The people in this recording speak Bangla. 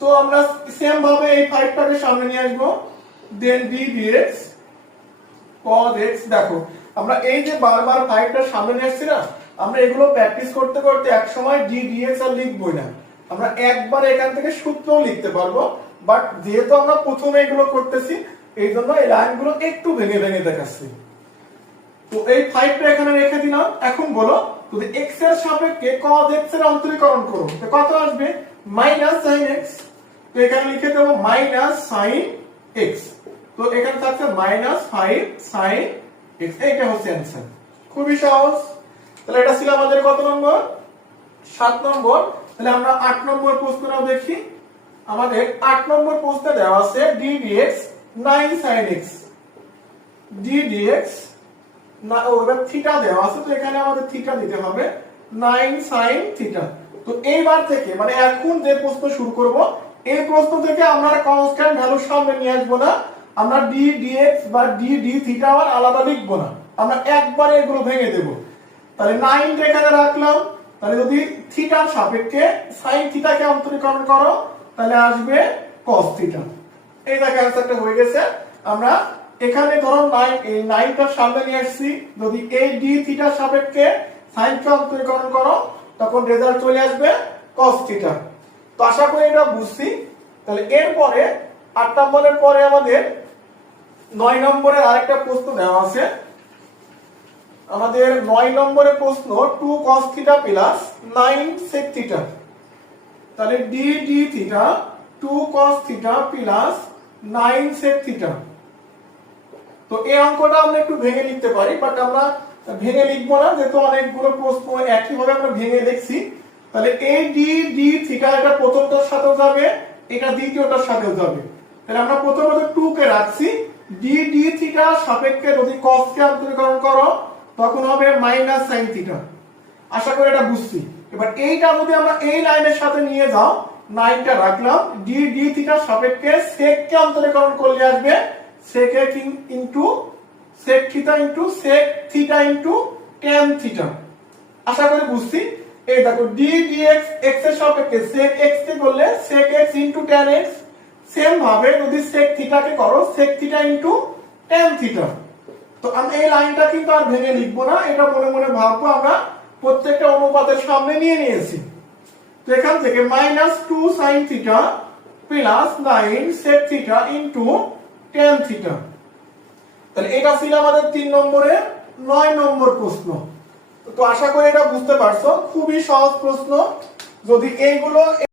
তো আমরা সেম ভাবে এই 5 টাকে সামনে নিয়ে আসবো, দেন d dx cos x। দেখো আমরা এই যে বারবার 5 টা সামনে নিয়ে আসছি না, আমরা এগুলো প্র্যাকটিস করতে করতে এক সময় d dx আর লিখবই না, আমরা একবার এখান থেকে সূত্রও লিখতে পারবো। বাট যেহেতু আমরা প্রথমে এগুলো করতেছি, এই জন্য এই লাইনগুলো একটু ভেঙে ভেঙে দেখাচ্ছি। তো এই 5 টা এখানে রেখে দিলাম। এখন বলো যদি x এর সাপেক্ষে cos x এর অন্তরীকরণ করো তো কত আসবে? -sin x। তো এখানে লিখে দেব -sin x। তো এখানে থাকছে -5 sin x। এইটা হচ্ছে आंसर। খুবই সহজ। তাহলে এটা ছিল আমাদের কত নম্বর? 7 নম্বর। তাহলে আমরা 8 নম্বর প্রশ্নটাও দেখি। আমাদের 8 নম্বর প্রশ্নে দেওয়া আছে d dx 9 sin x। d dx না, ওটা থিটা দেওয়া আছে, তো এখানে আমাদের থিটা দিতে হবে 9 sin থিটা। তো এইবার থেকে মানে এখন যে প্রশ্ন শুরু করব, এই প্রশ্ন থেকে আমরা কনস্ট্যান্ট ভ্যালু সামনে নিয়ে আসবো না, আমরা d dx বা d d থিটা আর আলাদা লিখবো না, আমরা একবারে এগুলো ভেঙে দেব। তাহলে 9 এখানে রাখলাম, তাহলে যদি থিটার সাপেক্ষে sin থিটাকে অন্তরীকরণ করো তাহলে আসবে cos থিটা। এই দেখো অ্যানসারটা হয়ে গেছে। আমরা এখানে ধরো 9, এই 9 টা সামনে নিয়ে আসছি, যদি এই d থিটার সাপেক্ষে sin কে অন্তরীকরণ করো তখন রেজাল্ট চলে আসবে cos থিটা। তো আশা করি এটা বুঝছি। তাহলে এরপরে 8 নম্বরের পরে আমাদের 9 নম্বরের আরেকটা প্রশ্ন দেওয়া আছে। আমাদের 9 নম্বরের প্রশ্ন 2 cos theta plus 9 sec theta. তাহলে d d theta 2 cos theta plus 9 sec theta. তো এই অঙ্কটা আমরা একটু ভেঙে লিখতে পারি, বাট আমরা ভেঙে লিখবো না, যেহেতু অনেকগুলো প্রশ্ন একই ভাবে আমরা ভেঙে দেখছি। তাহলে এই d d থিটা এটা প্রথমটার সাথেও যাবে, এটা দ্বিতীয়টার সাথেও যাবে। তাহলে আমরা প্রথমত 2 কে রাখছি, d d থিটা সাপেক্ষে যদি cos কে অন্তরীকরণ করো তখন হবে -sin থিটা। আশা করি এটা বুঝছি। এবার এইটা যদি আমরা এই লাইনের সাথে নিয়ে যাও, 9 টা রাখলাম, d d থিটা সাপেক্ষে sec কে অন্তরীকরণ করলে আসবে sec x into sec theta into sec theta into tan theta. আশা করি বুঝছি। এই দেখো d dx x এর সাপেক্ষে sec x কে করলে sec x into tan x, same ভাবে যদি sec থিটা কে করো sec theta into tan theta. তো আমরা এই লাইনটা কিন্তু আর ভেঙে লিখবো না, এটা মনে মনে ভাববো আমরা প্রত্যেকটা অনুপাতের সামনে নিয়ে নিয়েছি। তো এখান থেকে -2 sin theta plus 9 sec theta into tan theta. তাহলে এটা ছিল আমাদের 3 নম্বরে 9 নম্বর প্রশ্ন। তো আশা করি এটা বুঝতে পারছো, খুবই সহজ প্রশ্ন। যদি এইগুলো